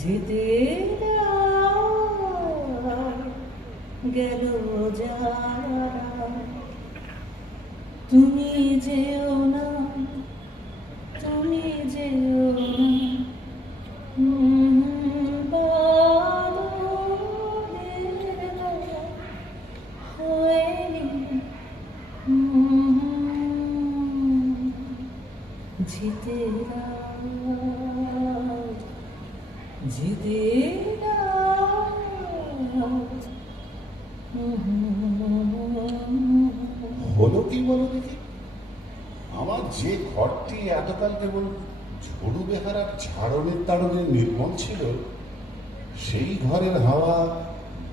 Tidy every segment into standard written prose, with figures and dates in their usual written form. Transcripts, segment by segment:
যেতে গেল যারা, তুমি যেও না, তুমি যেও না, বাদলের দয়া হয়নি, যেতে যেতে হলো কি বলো দেখি? আমার যে ঘরটি এতকাল কেবল ঝড়ু বেহারার ঝাড়নের তাড়নের নির্মল ছিল, সেই ঘরের হাওয়া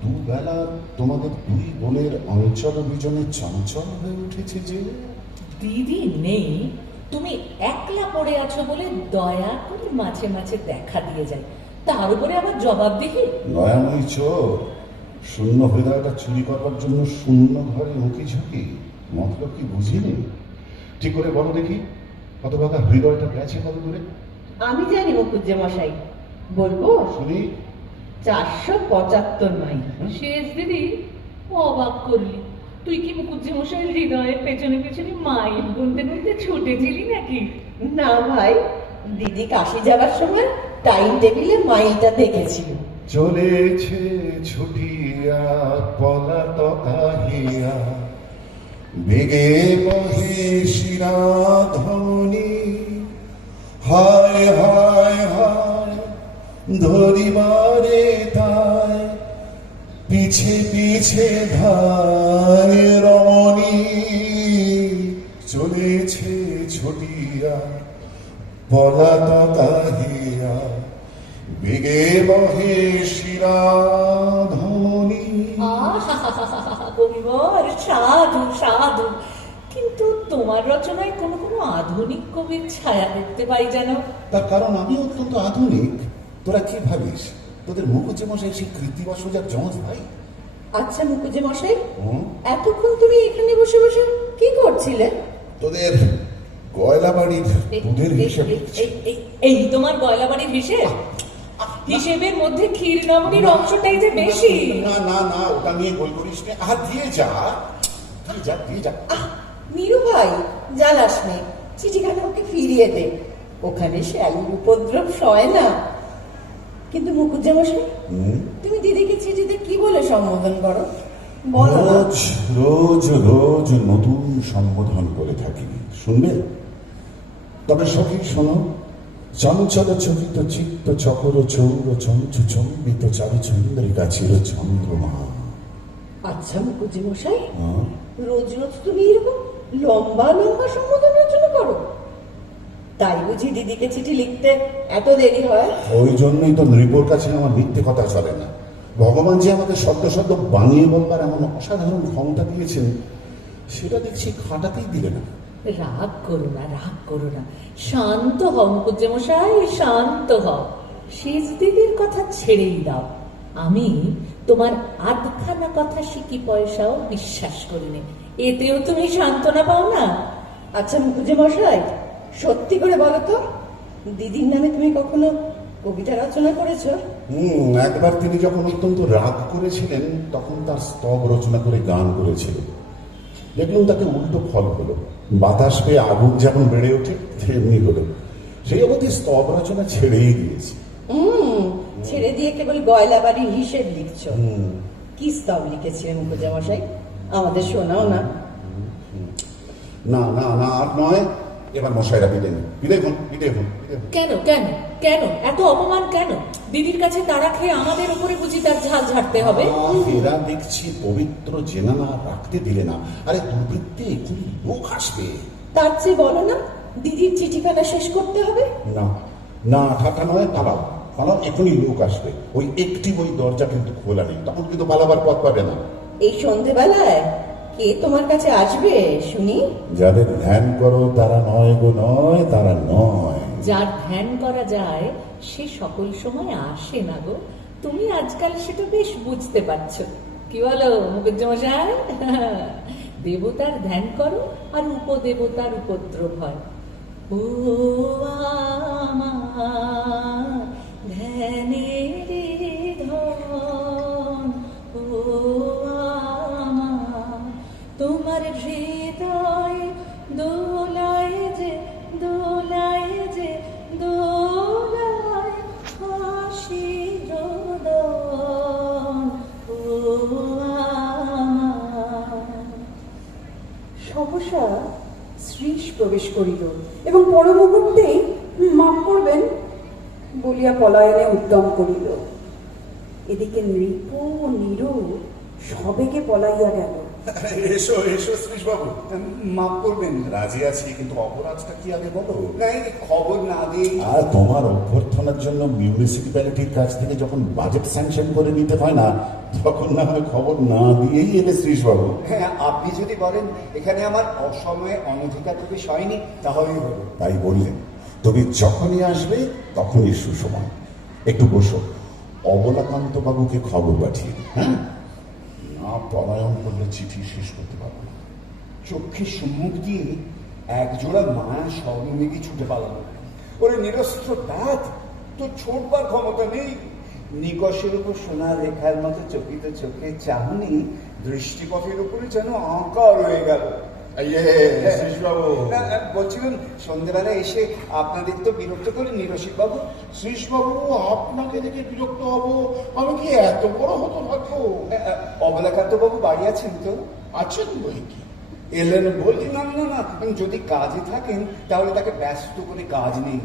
দুবেলা তোমাদের দুই বোনের অঞ্চল বিজনে চঞ্চল হয়ে উঠেছে যে। দিদি নেই, তুমি একলা পড়ে আছো বলে দয়া করে মাঝে মাঝে দেখা দিয়ে যায়, তার উপরে আবার জবাব দিহি। নয়াময়ী চোর শূন্য হৃদয়টা চুরি করবার জন্য শূন্য ঘরে উঁকি ঝুঁকি মতলব কি বুঝিনি? ঠিক করে বলো দেখি, কত টাকা হৃদয়টা গেছে কত দূরে? আমি জানি মুকুজ্জে মশাই, বলবো শুনি। 475 মাইল। শেষ দিদি, অবাক করলি। তুই কি মুকুজ্জি মশাইয়ের হৃদয়ের পেছনে পেছনে মাইল গুনতে গুনতে ছুটেছিলি নাকি? না ভাই, দিদি কাশি যাবার সময় টাইম টেবিলে মাইলটা দেখেছিল। চলেছে ছুটিয়া পলাতকা হিয়া, বেগে বহে শিরা ধমনী, হায় হায় হায় ধরিবারে তাই পিছে পিছে ধায় রমণী। চলেছে ছুটিয়া পলাতকা হিয়া, বেগে বহে শিরা ধমনী। কবিবর সাধু সাধু, কিন্তু তোমার রচনায় কোনো কোনো আধুনিক কবির ছায়া দেখতে পাই যেন। তার কারণ আমি অত্যন্ত আধুনিক। তোরা কি ভাবিস তোদের মুখুজ্জে মশাই সেই কৃত্তিবাস সোজার যমজ ভাই? আচ্ছা মুকুজ্জে মশাই, হুম? এতক্ষণ তুমি এখানে বসে বসে কি করছিলে? তোদের গয়লা বাড়ির দুধের হিসাব এই তোমার গয়লা বাড়ির হিসেব? হিসেবের মধ্যে ক্ষীর নবনীর অংশটাই যে বেশি। না না না, ওটা নিয়ে গোল করিস নে। দিয়ে যা দিয়ে যা দিয়ে যা। নীরু ভাই, জ্বালাস নে, চিঠিখানা ওকে ফিরিয়ে দে, ওখানে শ্যালির উপদ্রব সয় না। কিন্তু মুকুজ্জে মশাই, তুমি দিদিকে চিঠিতে কি বলে সম্বোধন করো বলো না। রোজ রোজ রোজ নতুন সম্বোধন করে থাকি, শুনবে? তবে সখী শোনো, চঞ্চল চকিত চিত্ত চকর চৌর চঞ্চু চম্বিত চারু চন্দ্রিকা চির চন্দ্রমা। আচ্ছা মুকুজ্জে মশাই, হ্যাঁ? রোজ রোজ তুমি এরকম লম্বা লম্বা সম্বোধন রচনা করো? তাই বুঝি দিদিকে চিঠি লিখতে এত দেরি হয়? ওই জন্যই তো নৃপর কাছে আমার মিথ্যে কথা চলে না। ভগবান যে আমাকে শব্দ শব্দ বানিয়ে বলবার এমন অসাধারণ ক্ষমতা দিয়েছেন, সেটা দেখছি খাটাতেই দিলে না। রাগ করো না, রাগ করো না, শান্ত হও মুকুজ্জে মশাই, শান্ত হও। শেষ দিদির কথা ছেড়েই দাও। আমি তোমার আধখানা কথা শিখি পয়সাও বিশ্বাস করিনি, এতেও তুমি সান্ত্বনা পাও না? আচ্ছা মুকুজ্জে মশাই, সত্যি করে বলো তো, দিদির নামে তুমি কখনো কবিতা রচনা করেছো? একবার তিনি যখন অত্যন্ত রাগ করেছিলেন, তখন তার স্তব রচনা করে গান করেছিলেন। দেখলাম তাতে উল্টো ফল হলো। বাতাস পেয়ে আগুন যেমন বেড়ে ওঠে তেমনি হলো। সেই অবধি স্তব রচনা ছেড়েই দিয়েছি। ছেড়ে দিয়ে কেবল গয়লা বাড়ির হিসেব লিখছো। কি স্তব লিখেছিলেন মুকুজ্জে মশাই, আমাদের শোনাও না। না না না, আর নয়। এবার মশাইরা বিদায় নেন, বিদায় হন, বিদায় হন, বিদায় হন। কেন কেন কেন এত অপমান কেন? দিদির কাছে তারা খেয়ে আমাদের উপরে বুঝি তার ঝাল ঝাড়তে হবে? এরা দেখছি পবিত্র জেনা না রাখতে দিলে না। আরে দুর্বৃত্তে এখনই লোক আসবে। তার চেয়ে বলো না, দিদির চিঠিখানা শেষ করতে হবে। না না, ঠাট্টা নয়, পালাও পালাও, এখনই লোক আসবে। ওই একটি ওই দরজা কিন্তু খোলা নেই, তখন কিন্তু পালাবার পথ পাবে না। এই সন্ধেবেলায় কে তোমার কাছে আসবে শুনি? যাদের ধ্যান করো তারা নয় গো, নয় তারা নয়। যার ধ্যান করা যায় সে সকল সময় আসে না গো। তুমি আজকাল সেটা বেশ বুঝতে পারছো। কি বলো মুকুজ্জে মশাই? দেবতার ধ্যান করো আর উপদেবতার উপদ্রব হয়। ও আমার ধ্যানে করিল এবং পর মুহূর্তেই মাফ করবেন বলিয়া পলায়নে উদ্যম করিল। এদিকে নৃপ ও নীরু সবেগে পলাইয়া গেল। এসো এসো শ্রীশবাবু। মাফ করবেন, রাজি আছি, কিন্তু অপরাধটা কি আগে বলো। না এই খবর না দিয়ে আর তোমার অভ্যর্থনার জন্য মিউনিসিপ্যালিটির কাছ থেকে যখন বাজেট স্যাংশন করে নিতে হয় না, তখন না হয় খবর না দিয়েই এলে শ্রীশবাবু। হ্যাঁ, আপনি যদি বলেন এখানে আমার অসময়ে অনধিকার প্রবেশ হয়নি তাহলেই হলো। তাই বললেন, তুমি যখনই আসবে তখনই সুসময়। একটু বসো, অবলাকান্ত বাবুকে খবর পাঠিয়ে দিই, হ্যাঁ? না পলায়ন করলে চিঠি শেষ করতে পারবো না। চোখের সম্মুখ দিয়ে একজোড়া মায়া স্বর্ণমেঘী ছুটে পালালো। ওরে নিরস্ত্র দাঁত, তো ছোটবার ক্ষমতা নেই। নিকশের উপর সোনার রেখার মতো চকিত চোখে চাহনি দৃষ্টিপথের উপরে যেন আঁকা রয়ে গেল। না, বলছিলাম সন্ধ্যেবেলা এসে আপনাদের তো বিরক্ত করে নিরসিক বাবু। শ্রীশবাবু, আপনাকে দেখে বিরক্ত হব? আমি কি এত বড় হতো থাকবো? অবলাকান্ত বাবু বাড়ি আছেন তো? আছেন বই কি, এলেন বলি? না না না, যদি কাজে থাকেন তাহলে তাকে ব্যস্ত করে কাজ নেই।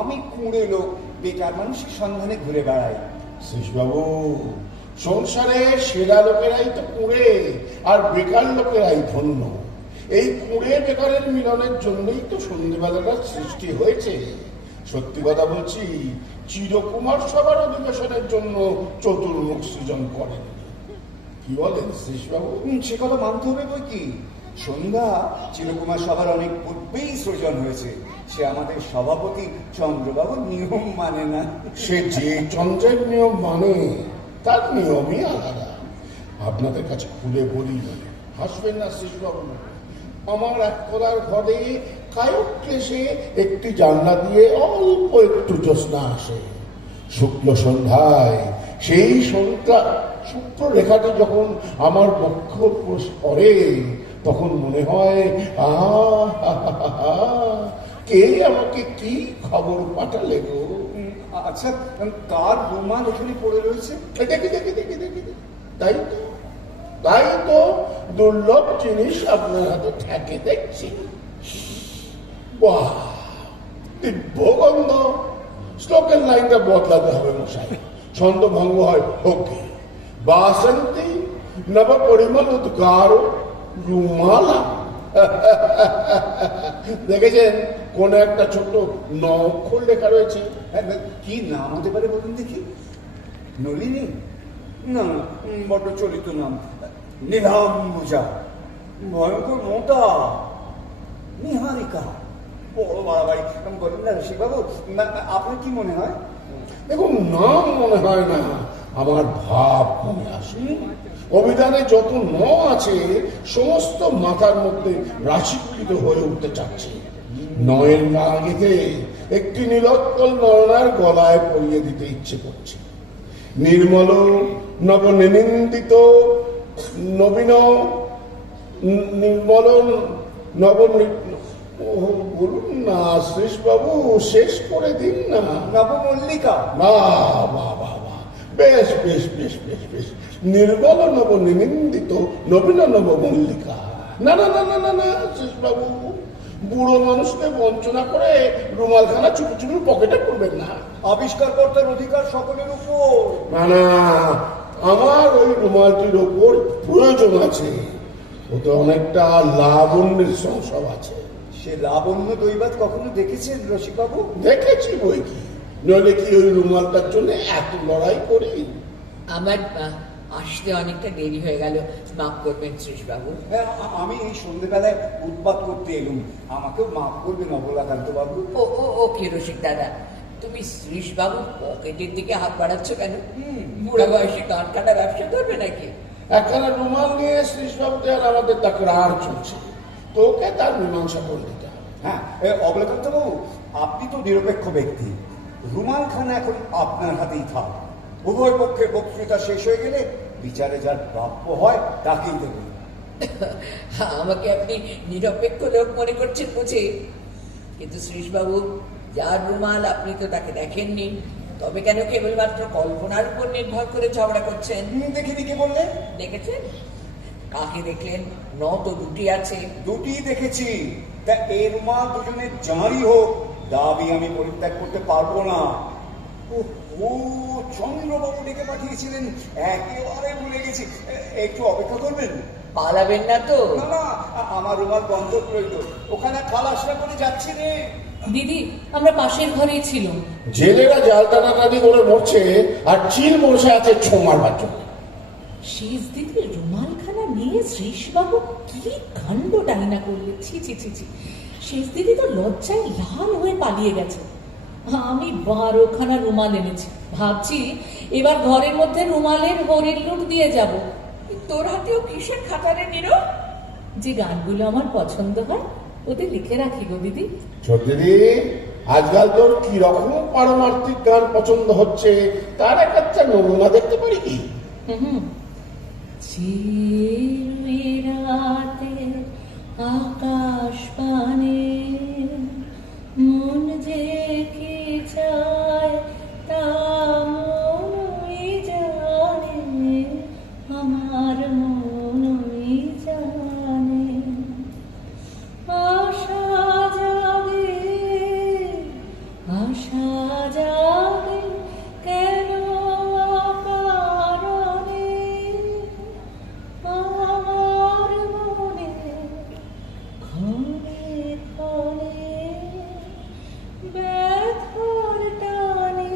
আমি কুঁড়ে লোক, বেকার মানুষের সন্ধানে ঘুরে বেড়াই। শ্রীশবাবু, সংসারে সেরা লোকেরাই তো কুঁড়ে, আর বেকার লোকেরাই ধন্য। এই কুঁড়ে বেকারের মিলনের জন্যই তো সন্ধ্যেবেলাটার সৃষ্টি হয়েছে। সত্যি কথা বলছি, চিরকুমার সভার অধিবেশনের জন্য চতুর্মুখ সৃজন করেন। কি বলেন শ্রীশবাবু? সে কথা মানতে হবে বই কি। সন্ধ্যা চিরকুমার সভার অনেক পূর্বেই সৃজন হয়েছে। সে আমাদের সভাপতি চন্দ্রবাবুর নিয়ম মানে না। সে যে চন্দ্রের নিয়ম মানে, তার নিয়মই আলাদা। আপনাদের কাছে খুলে বলি, হাসবেন না শ্রীশবাবু। আমার এক কলার ঘরে কায়ক ক্লেশে একটি জানলা দিয়ে অল্প একটু জ্যোৎস্না আসে। শুক্ল সন্ধ্যায় সেই সন্ধ্যা শুক্র রেখাটি যখন আমার বক্ষ পড়ে, তখন মনে হয় কে আমাকে কি খবর পাঠালে গো। আচ্ছা, কার রুমাল এখানে পড়ে রয়েছে? দেখি দেখি দেখি দেখি, তাই তো তাই তো দুর্লভ জিনিস আপনার হাতে থাকে দেখছি। বাহ, দিব্য গন্ধ। শ্লোকের লাইনটা বদলাতে হবে মশাই, ছন্দ ভঙ্গ হয়। ওকে, বাসন্তী নব পরিমল উদ্গার রুমালা। দেখেছেন কোন একটা ছোট ন অক্ষর লেখা রয়েছে। কি নাম হতে পারে বলুন দেখি? নলিনী? না, বড্ড চলিত নাম। নীলাম্বুজা, ভয়ঙ্কর মোটা। নিহারিকা, বড় বাড়াবাড়ি। বলুন না রসিকবাবু, আপনার কি মনে হয়? দেখুন, নাম মনে হয় না, আমার ভাব মনে আসে। অভিধানে যত ন আছে সমস্ত মাথার মধ্যে রাশিকৃত হয়ে উঠতে চাচ্ছে। নয়ের না গেতে একটি নীলোৎপল নয়নার গলায় পরিয়ে দিতে ইচ্ছে করছে। নির্মল নবনিন্দিত নবীন নির্মল নব, বলুন না শ্রীশবাবু, শেষ করে দিন না। নবমল্লিকা। বাহ বাহ বাহ বাহ, বেশ বেশ বেশ বেশ বেশ। নির্মল নব নিন্দিত নবীন নব মল্লিকা। না না না না না না শ্রীশবাবু, বুড়ো মানুষকে বঞ্চনা করে রুমালখানা চুপি চুপি পকেটে করবেন না। আবিষ্কারকর্তার অধিকার সকলের উপর। না না, আমার ওই রুমালটির ওপর প্রয়োজন আছে। ওতে অনেকটা লাবণ্যের সংসব আছে। সে লাবণ্য দৈবাত কখনো দেখেছেন রসিকবাবু? দেখেছি বই কি, নইলে কি ওই রুমালটার জন্য এত লড়াই করি? আমার আসতে অনেকটা দেরি হয়ে গেল, মাফ করবেন শ্রীশবাবু। হ্যাঁ, আমি এই সন্ধ্যেবেলায় উৎপাত করতে এলুম, আমাকেও মাফ করবেন অবলাকান্ত বাবু। ওকে রসিক দাদা, তুমি শ্রীশবাবুর পকেটের দিকে হাত বাড়াচ্ছ কেন? বুড়ো বয়সে কান কাটা ব্যবসা করবে নাকি? একখানা রুমাল নিয়ে শ্রীশবাবুতে আর আমাদের তাকরার চলছে, তোকে তার মীমাংসা করে দিতে হবে। হ্যাঁ, অবলাকান্ত বাবু, আপনি তো নিরপেক্ষ ব্যক্তি। রুমালখানা এখন আপনার হাতেই থাক। উভয় পক্ষের বক্তৃতা শেষ হয়ে গেলে বিচারে যার প্রাপ্য হয় তাকেই দেবেন। আমাকে আপনি নিরপেক্ষ লোক মনে করছেন বুঝে, কিন্তু শ্রীশবাবু, যার রুমাল আপনি তো তাকে দেখেননি, তবে কেন কেবলমাত্র কল্পনার উপর নির্ভর করে ঝগড়া করছেন? দেখিনি কি বললে? দেখেছেন? কাকে দেখলেন? ন তো দুটি আছে। দুটি দেখেছি, তা এর মা দুজনের যাঁরই হোক, দাবি আমি পরিত্যাগ করতে পারবো না। ও চন্দ্রবাবু ডেকে পাঠিয়েছিলেন, একেবারে ভুলে গেছি। একটু অপেক্ষা করবেন? পালাবেন না তো? না না, আমার রুমাল বন্ধ রইল, ওখানে খালাসটা করে যাচ্ছি রে। দিদি, আমরা পাশের ঘরেই ছিলাম। জেলেরা জাল টানাটানি করে মরছে আর চিল বসে আছে ছো মারবার জন্য। শেষ দিদির রুমালখানা নিয়ে শ্রীশবাবু কি কাণ্ড ডাইনা করলে! ছি ছি ছি ছি! শেষ দিদি তো লজ্জায় লাল হয়ে পালিয়ে গেছে। আমি 12খানা রুমাল এনেছি, ভাবছি এবার ঘরের মধ্যে রুমালের হরির লুট দিয়ে যাব। তোর হাতেও কিসের খাতারে নিরো? যে গানগুলো আমার পছন্দ হয় ওদের লিখে রাখি গো দিদি। দিদি, আজকাল তোর কি রকম পারমার্থিক গান পছন্দ হচ্ছে তার একটা নমুনা দেখতে পারি কি? চিররাতে আকাশ পানে মন যে কি চায় তা মনই জানে, আমার মনই জানে। আশা জাগে কেন অকারণে, আমার মনে ক্ষণে ক্ষণে ব্যথার টানে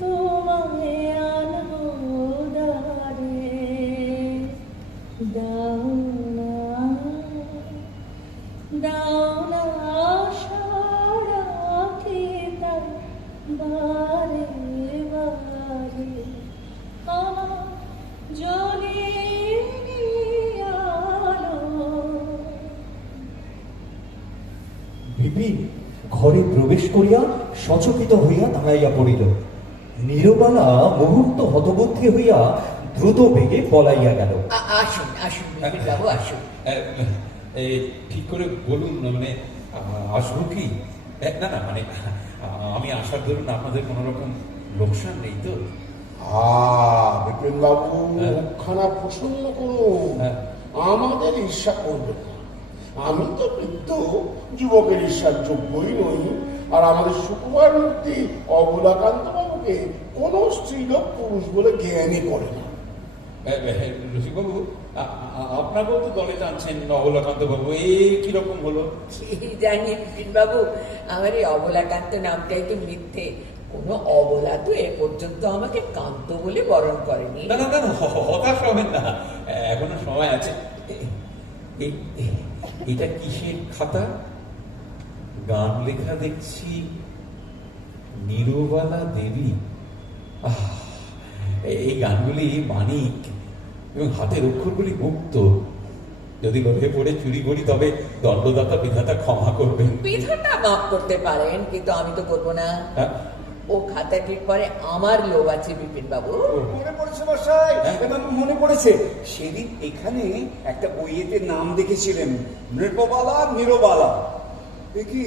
তোমায় আনবো দ্বারে। দাও না সাড়া খেতা বারে বারে, আমার জলে আলো। বিপিন ঘরে প্রবেশ করিয়া সচকিত হইয়া দাঁড়াইয়া পড়িল। নীরবালা মুহূর্ত হতবুদ্ধি হইয়া দ্রুত বেগে পলাইয়া গেল। আসুন আসুন বিপিনবাবু, আসুন। ঠিক করে বলুন, মানে আসবো কি? না না, মানে আমি আসার ধরুন আপনাদের কোনো রকম লোকসান নেই তো? বিপিন বাবু, মুখখানা প্রসন্ন করুন, আমাদের ঈর্ষা করবেন না। আমি তো বৃদ্ধ, যুবকের ঈর্ষার যোগ্যই নই। আর আমাদের সুকুমার মূর্তি অবলাকান্ত বাবুকে কোন স্ত্রীলোক পুরুষ বলে জ্ঞানই করে না। রসিকবাবু, আপনাকেও তো দলে টানছেন অবলাকান্ত বাবু, কিরকম হলো? কি জানি বিপিনবাবু, আমার এই অবলাকান্ত নামটাই তো মিথ্যে। কোনো অবলা তো এ পর্যন্ত আমাকে কান্ত বলে বরণ করেনি। না না না, হতাশ হবেন না, এখনো সময় আছে। এটা কিসের খাতা? গান লেখা দেখছি, নীরবালা দেবী। এই গানগুলি মানিক এবং হাতের অক্ষরগুলি মুক্ত। যদি লোভে পড়ে চুরি করি তবে দণ্ডদাতা বিধাতা ক্ষমা করবেন। বিধাতা মাফ করতে পারেন, কিন্তু আমি তো করবো না। ও খাতাটির পরে আমার লোভ আছে বিপিনবাবু। মনে পড়েছে মশাই, মনে পড়েছে। সেদিন এখানে একটা বইয়েতে নাম দেখেছিলেন, নৃপবালা নীরবালা। দেখি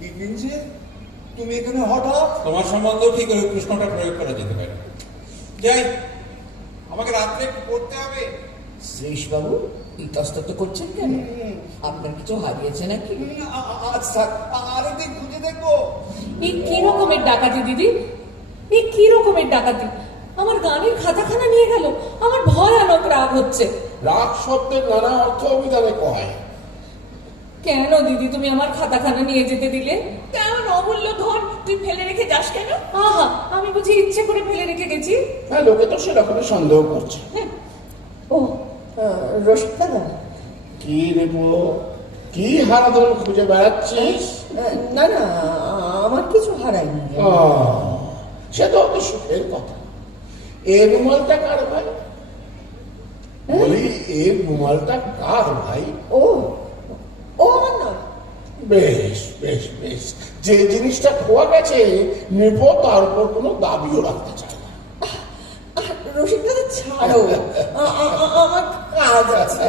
বিপিন যে, তুমি এখানে হঠাৎ? তোমার সম্বন্ধেও ঠিক ওই প্রশ্নটা প্রয়োগ করা যেতে পারে। যাই, আমাকে রাত্রে একটু পড়তে হবে। শ্রীশবাবু ইতস্তত করছেন কেন? আপনার কিছু হারিয়েছে নাকি? আজ থাক, আরেকদিন খুঁজে দেখবো। এই কি রকমের ডাকাতি দিদি? এই কি রকমের ডাকাতি? আমার গানের খাতাখানা নিয়ে গেল। আমার ভয়ানক রাগ হচ্ছে। রাগ শব্দের নানা অর্থ অভিধানে কয়। কেন দিদি তুমি আমার খাতাখানা নিয়ে যেতে দিলে? তেমন অমূল্য ধন তুই ফেলে রেখে যাস কেন? আহা, আমি বুঝি ইচ্ছে করে ফেলে রেখে গেছি? হ্যাঁ, লোকে তো সেরকমই সন্দেহ করছে। ও রসিকদা, কি রে বলো, কি হারাধন খুঁজে বেড়াচ্ছিস? না না, আমার কিছু হারায়নি। সে তো অত সুখের কথা। এই রুমালটা কার ভাই? বলি, এই রুমালটা কার ভাই? ও ও আমার নয়। বেশ বেশ বেশ, যে জিনিসটা খোয়া গেছে নেব, তার উপর কোনো দাবিও রাখতে চায় না। রসিকদা ছাড়ো, আমার কাজ আছে।